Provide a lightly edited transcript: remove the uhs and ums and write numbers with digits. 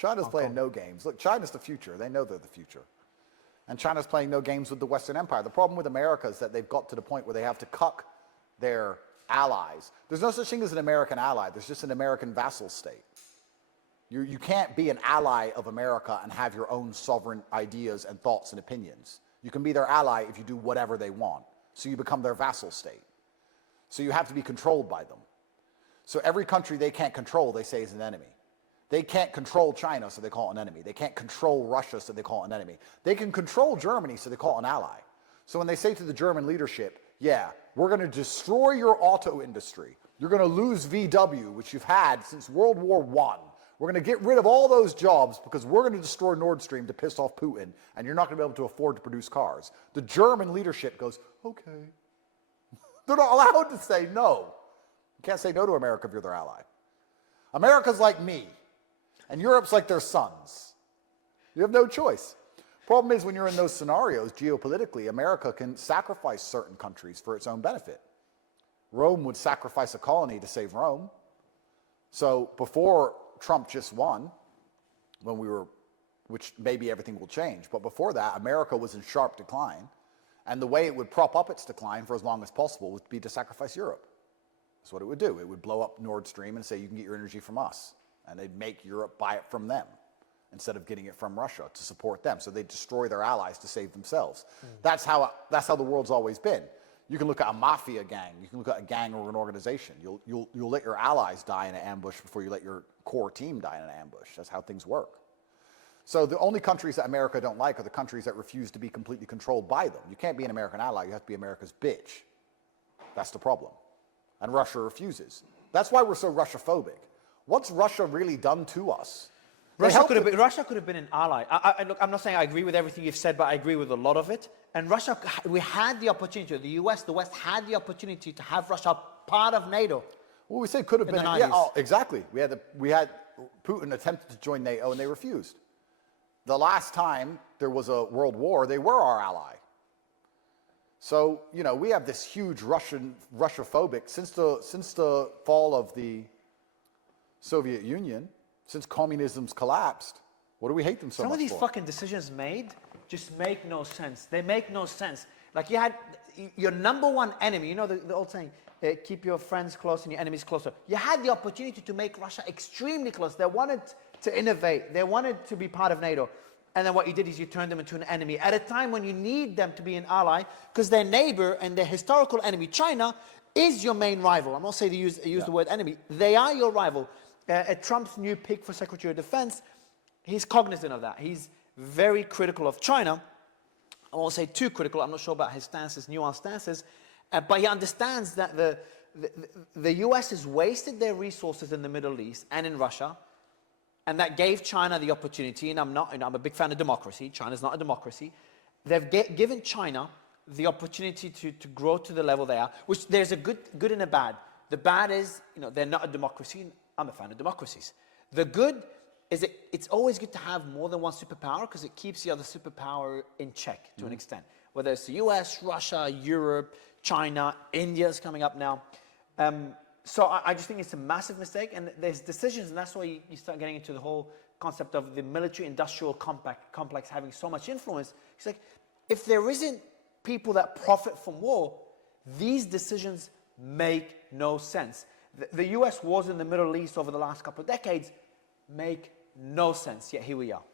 China's playing no games. Look, China's the future. They know they're the future. And China's playing no games with the Western Empire. The problem with America is that they've got to the point where they have to cuck their allies. There's no such thing as an American ally. There's just an American vassal state. You can't be an ally of America and have your own sovereign ideas and thoughts and opinions. You can be their ally if you do whatever they want. So you become their vassal state. So you have to be controlled by them. So every country they can't control, they say is an enemy. They can't control China, so they call it an enemy. They can't control Russia, so they call it an enemy. They can control Germany, so they call it an ally. So when they say to the German leadership, yeah, we're going to destroy your auto industry. You're going to lose VW, which you've had since World War I. We're going to get rid of all those jobs because we're going to destroy Nord Stream to piss off Putin, and you're not going to be able to afford to produce cars. The German leadership goes, okay. They're not allowed to say no. You can't say no to America if you're their ally. America's like me, and Europe's like their sons. You have no choice. Problem is, when you're in those scenarios, geopolitically, America can sacrifice certain countries for its own benefit. Rome would sacrifice a colony to save Rome. So before Trump just won, which maybe everything will change, but before that, America was in sharp decline, and the way it would prop up its decline for as long as possible would be to sacrifice Europe. That's what it would do. It would blow up Nord Stream and say, you can get your energy from us, and they'd make Europe buy it from them instead of getting it from Russia to support them. So they'd destroy their allies to save themselves. That's how the world's always been. You can look at a mafia gang. You can look at a gang or an organization. You'll let your allies die in an ambush before you let your core team die in an ambush. That's how things work. So the only countries that America don't like are the countries that refuse to be completely controlled by them. You can't be an American ally. You have to be America's bitch. That's the problem. And Russia refuses. That's why we're so Russia-phobic. What's Russia really done to us? Russia could have been an ally. Look, I'm not saying I agree with everything you've said, but I agree with a lot of it. And Russia, we had the opportunity, the West had the opportunity to have Russia part of NATO. Well, we say could have been. Yeah, oh, exactly. We had Putin attempted to join NATO and they refused. The last time there was a world war, they were our ally. So, you know, we have this huge Russia-phobic, since the fall of the Soviet Union, since communism's collapsed, what do we hate them so much for? Some of these fucking decisions made just make no sense. They make no sense. Like you had your number one enemy, you know the old saying, keep your friends close and your enemies closer. You had the opportunity to make Russia extremely close. They wanted to innovate. They wanted to be part of NATO. And then what you did is you turned them into an enemy at a time when you need them to be an ally, because their neighbor and their historical enemy, China, is your main rival. I'm not saying to use the word enemy. They are your rival. Trump's new pick for Secretary of Defense, he's cognizant of that. He's very critical of China. I won't say too critical. I'm not sure about his stances, nuanced stances. But he understands that the US has wasted their resources in the Middle East and in Russia. And that gave China the opportunity, and I'm a big fan of democracy. China's not a democracy. They've given China the opportunity to grow to the level they are, which there's a good and a bad. The bad is, you know, they're not a democracy. I'm a fan of democracies. The good is it's always good to have more than one superpower because it keeps the other superpower in check to an extent. Whether it's the US, Russia, Europe, China, India's coming up now. So I just think it's a massive mistake, and there's decisions, and that's why you start getting into the whole concept of the military-industrial complex having so much influence. It's like, if there isn't people that profit from war, these decisions make no sense. The US wars in the Middle East over the last couple of decades make no sense, yet here we are.